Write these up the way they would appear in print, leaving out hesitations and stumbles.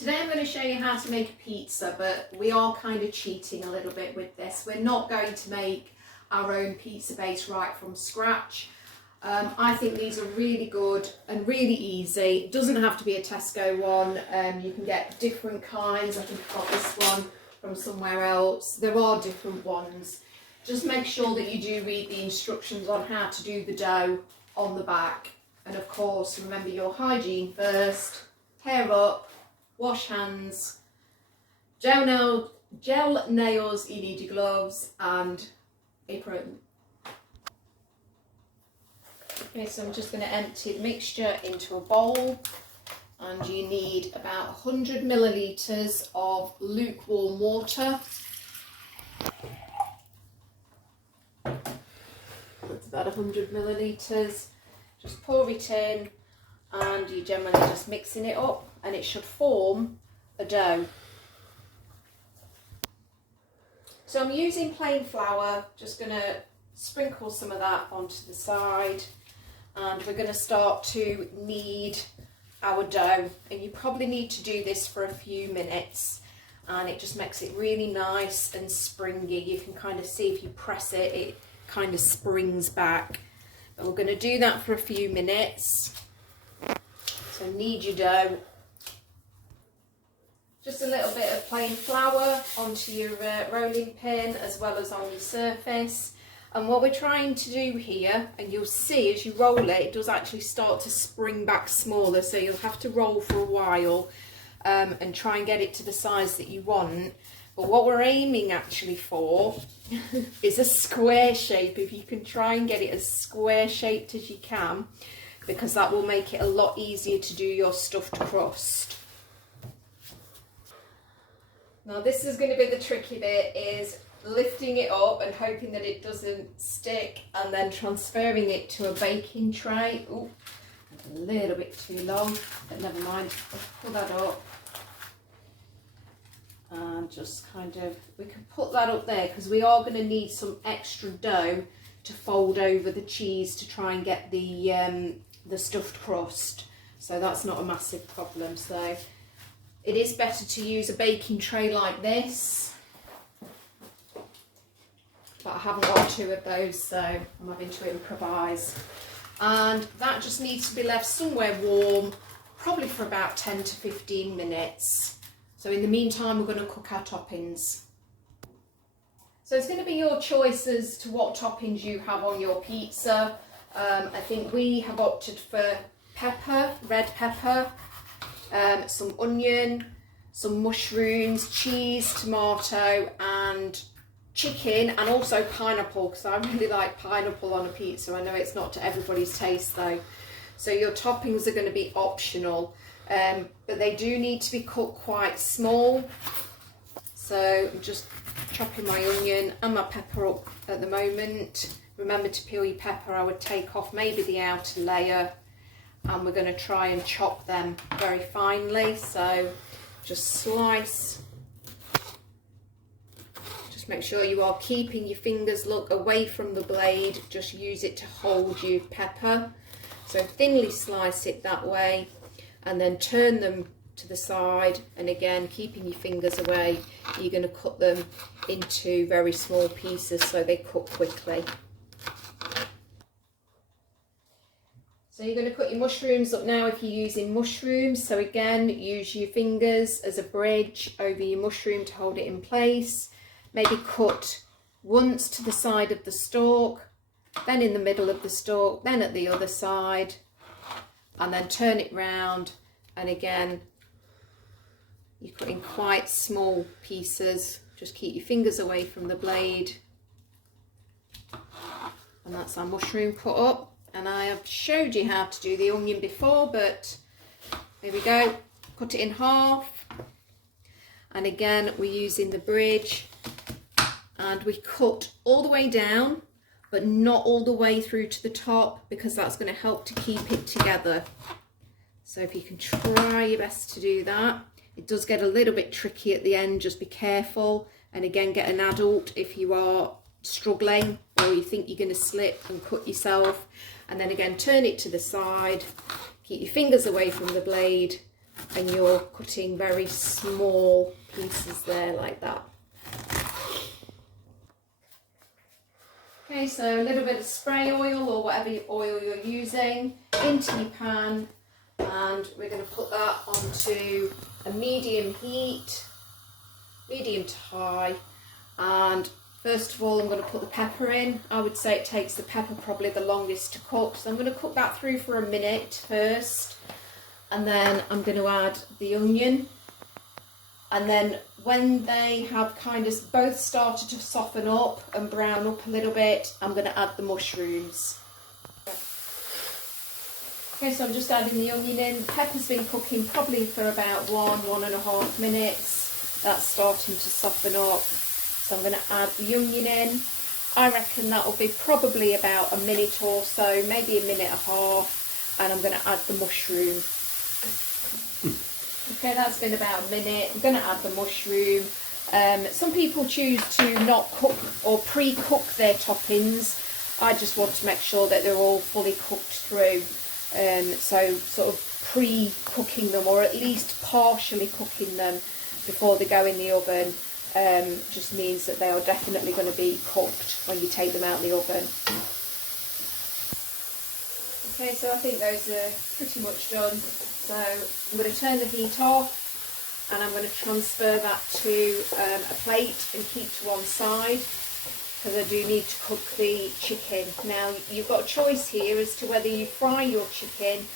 Today I'm going to show you how to make a pizza, but we are kind of cheating a little bit with this. We're not going to make our own pizza base right from scratch. I think these are really good and really easy. It doesn't have to be a Tesco one. You can get different kinds. I think I've got this one from somewhere else. There are different ones. Just make sure that you do read the instructions on how to do the dough on the back. And of course, remember your hygiene first. Hair up. Wash hands, gel nails, you need your gloves and apron. Okay, so I'm just going to empty the mixture into a bowl, and you need about 100 millilitres of lukewarm water. That's about 100 millilitres. Just pour it in, and you're generally just mixing it up, and it should form a dough. So I'm using plain flour, just going to sprinkle some of that onto the side, and we're going to start to knead our dough. And you probably need to do this for a few minutes, and it just makes it really nice and springy. You can kind of see if you press it, it kind of springs back. But we're going to do that for a few minutes. So knead your dough. Just a little bit of plain flour onto your rolling pin as well as on your surface. And what we're trying to do here, and you'll see as you roll it, it does actually start to spring back smaller, so you'll have to roll for a while and try and get it to the size that you want. But what we're aiming actually for is a square shape. If you can try and get it as square shaped as you can, because that will make it a lot easier to do your stuffed crust. Now this is going to be the tricky bit, is lifting it up and hoping that it doesn't stick, and then transferring it to a baking tray. Oh, a little bit too long, but never mind. Let's pull that up. And just kind of, we can put that up there because we are going to need some extra dough to fold over the cheese to try and get the stuffed crust. So that's not a massive problem. So it is better to use a baking tray like this, but I haven't got two of those, so I'm having to improvise. And that just needs to be left somewhere warm, probably for about 10 to 15 minutes. So in the meantime, we're going to cook our toppings. So it's going to be your choice as to what toppings you have on your pizza. I think we have opted for pepper, red pepper, some onion, some mushrooms, cheese, tomato and chicken, and also pineapple, because I really like pineapple on a pizza. I know it's not to everybody's taste though. So your toppings are going to be optional, but they do need to be cut quite small. So I'm just chopping my onion and my pepper up at the moment. Remember to peel your pepper. I would take off maybe the outer layer, and we're going to try and chop them very finely. So just slice. Just make sure you are keeping your fingers away from the blade. Just use it to hold your pepper. So thinly slice it that way, and then turn them to the side, and again keeping your fingers away. You're going to cut them into very small pieces so they cook quickly. So you're going to cut your mushrooms up now if you're using mushrooms. So again, use your fingers as a bridge over your mushroom to hold it in place. Maybe cut once to the side of the stalk, then in the middle of the stalk, then at the other side, and then turn it round. And again, you cut in quite small pieces. Just keep your fingers away from the blade. And that's our mushroom cut up. And I have showed you how to do the onion before, but there we go. Cut it in half. And again, we're using the bridge, and we cut all the way down, but not all the way through to the top, because that's going to help to keep it together. So if you can try your best to do that. It does get a little bit tricky at the end, just be careful. And again, get an adult if you are struggling or you think you're going to slip and cut yourself. And then again, turn it to the side, keep your fingers away from the blade, and you're cutting very small pieces there like that. Okay, so a little bit of spray oil or whatever oil you're using into your pan, and we're going to put that onto a medium heat, medium to high. And first of all, I'm going to put the pepper in. I would say it takes the pepper probably the longest to cook, so I'm going to cook that through for a minute first, and then I'm going to add the onion. And then when they have kind of both started to soften up and brown up a little bit, I'm going to add the mushrooms. Okay, so I'm just adding the onion in. Pepper's been cooking probably for about 1.5 minutes. That's starting to soften up. So I'm going to add the onion in. I reckon that will be probably about a minute or so, maybe a minute and a half. And I'm going to add the mushroom. Okay, that's been about a minute. I'm going to add the mushroom. Some people choose to not cook or pre-cook their toppings. I just want to make sure that they're all fully cooked through. So sort of pre-cooking them, or at least partially cooking them before they go in the oven, just means that they are definitely going to be cooked when you take them out of the oven. Okay, so I think those are pretty much done. So I'm going to turn the heat off, and I'm going to transfer that to a plate and keep to one side, because I do need to cook the chicken. Now, you've got a choice here as to whether you fry your chicken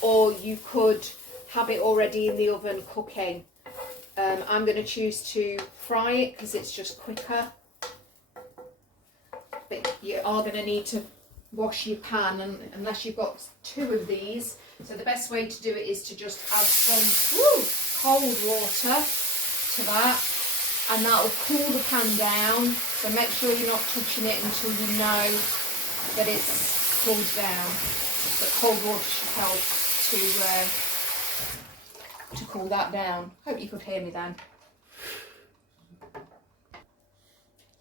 or you could have it already in the oven cooking. I'm going to choose to fry it because it's just quicker. But you are going to need to wash your pan, and unless you've got two of these. So the best way to do it is to just add some cold water to that, and that will cool the pan down. So make sure you're not touching it until you know that it's cooled down. But cold water should help to cool that down. Hope you could hear me then.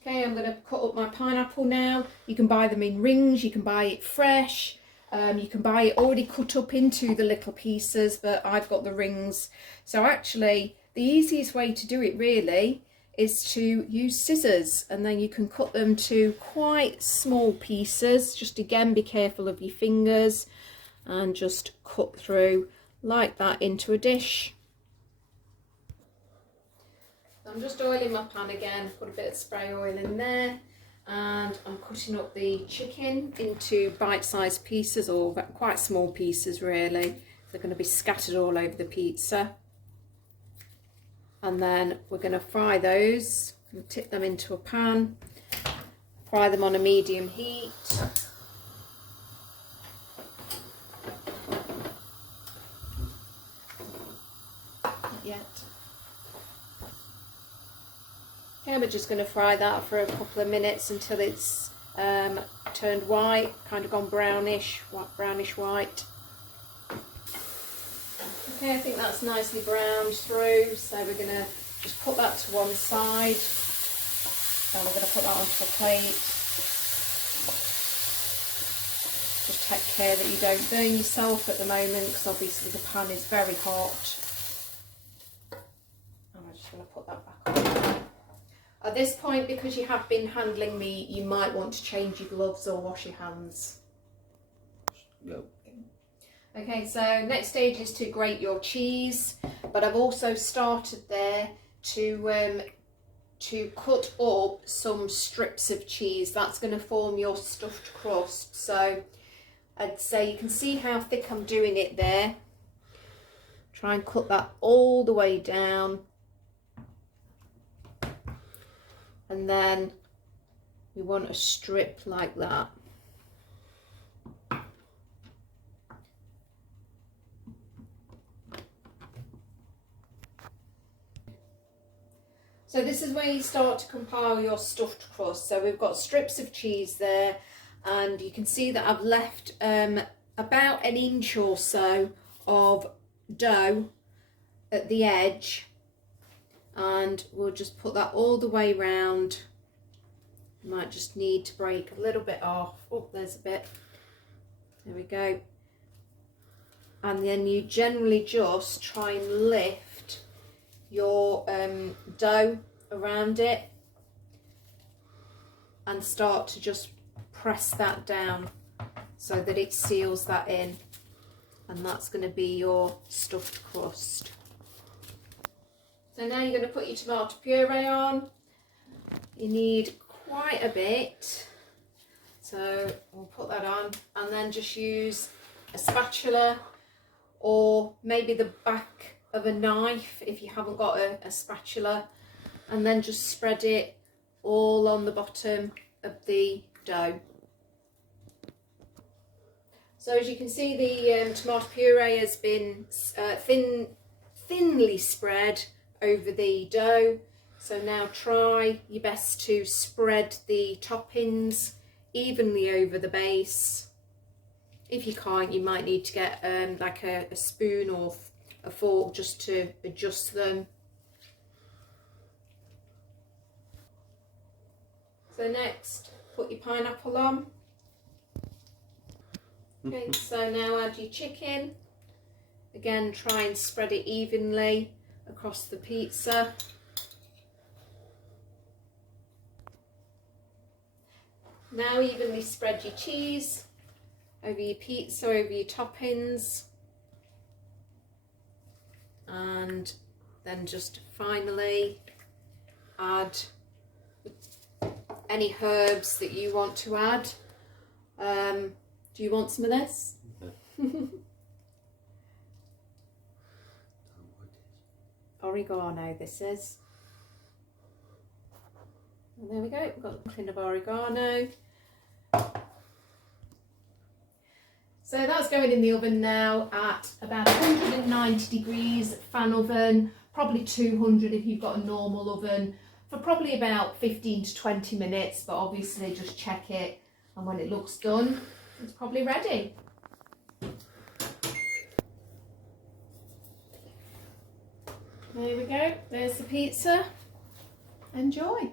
Okay, I'm going to cut up my pineapple now. You can buy them in rings, you can buy it fresh, you can buy it already cut up into the little pieces, but I've got the rings. So actually, the easiest way to do it really is to use scissors, and then you can cut them to quite small pieces. Just again, be careful of your fingers, and just cut through like that into a dish. I'm just oiling my pan again, put a bit of spray oil in there, and I'm cutting up the chicken into bite-sized pieces, or quite small pieces really. They're going to be scattered all over the pizza. And then we're going to fry those, and tip them into a pan, fry them on a medium heat. Not yet. Okay, we're just going to fry that for a couple of minutes until it's turned white, kind of gone brownish white. Okay, I think that's nicely browned through, so we're going to just put that to one side, and we're going to put that onto a plate. Just take care that you don't burn yourself at the moment, because obviously the pan is very hot. And I'm just going to put that back on. At this point, because you have been handling meat, you might want to change your gloves or wash your hands. No. Okay, so next stage is to grate your cheese, but I've also started there to cut up some strips of cheese. That's going to form your stuffed crust. So I'd say you can see how thick I'm doing it there. Try and cut that all the way down. And then we want a strip like that. So this is where you start to compile your stuffed crust. So we've got strips of cheese there, and you can see that I've left about an inch or so of dough at the edge. And we'll just put that all the way round. Might just need to break a little bit off. Oh, there's a bit. There we go. and then you generally just try and lift your dough around it and start to just press that down so that it seals that in, and that's going to be your stuffed crust. So now you're going to put your tomato puree on. You need quite a bit, so we'll put that on, and then just use a spatula or maybe the back of a knife if you haven't got a spatula, and then just spread it all on the bottom of the dough. So as you can see, the tomato puree has been thinly spread over the dough. So now try your best to spread the toppings evenly over the base. If you can't, you might need to get like a spoon or a fork just to adjust them. So next, put your pineapple on. Okay, so now add your chicken. Again, try and spread it evenly across the pizza. Now evenly spread your cheese over your pizza, over your toppings, and then just finally add any herbs that you want to add. Do you want some of this? Oregano, this is. And there we go, we've got a tin of oregano. So that's going in the oven now at about 190 degrees, fan oven, probably 200 if you've got a normal oven, for probably about 15 to 20 minutes, but obviously just check it, and when it looks done, it's probably ready. There we go, there's the pizza. Enjoy.